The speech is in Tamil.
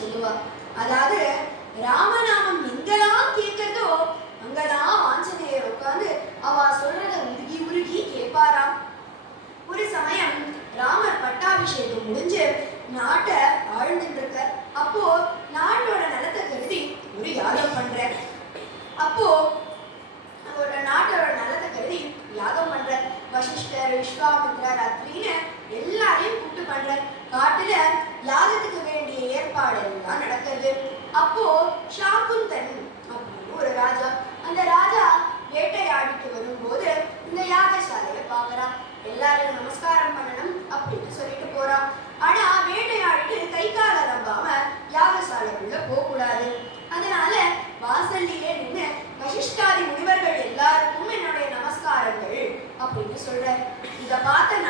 சொல்லுவா. அதாவது ராமநாமம் எங்கெல்லாம் கேட்கிறதோ அங்கெல்லாம் ஆஞ்சநேயர் உட்கார்ந்து அவ சொல்றத உருகி உருகி கேட்பாராம். ஒரு சமயம் ராமர் பட்டாபிஷேகம் முடிஞ்சு நாட்டை ஆழ்ந்துட்டு இருக்க. அப்போ நாட்டோட நலத்தை கருதி ஒரு யாகம் பண்ற. அப்போ ஒரு நாட்டோட நலத்தை கருதி யாகம் பண்ற. வசிஷ்டர், விஸ்வாமித்ரர், அத்ரின்னு எல்லாரையும் கூப்பிட்டு பண்ற. காட்டுல யாகத்துக்கு வேண்டிய ஏற்பாடு எல்லாம் நடக்கிறது. அப்போ ஷாகுந்தன் அப்படின்னு ஒரு ராஜா, அந்த ராஜா வேட்டையாடிட்டு வரும்போது இந்த யாகசாலையை பார்க்கறான். எல்லாரும் நமஸ்காரம் பண்ணணும் அப்படின்னு சொல்லிட்டு போறான். ஆனா வேட்டையாடிட்டு கை கால நம்பாம யாகசாலைக்குள்ள போக கூடாது. அதனால வாசல்லையே நின்று வசிஷ்டாதி முனிவர்கள் எல்லாருக்கும் என்னுடைய நமஸ்காரங்கள் அப்படின்னு சொல்ற. இத பார்த்த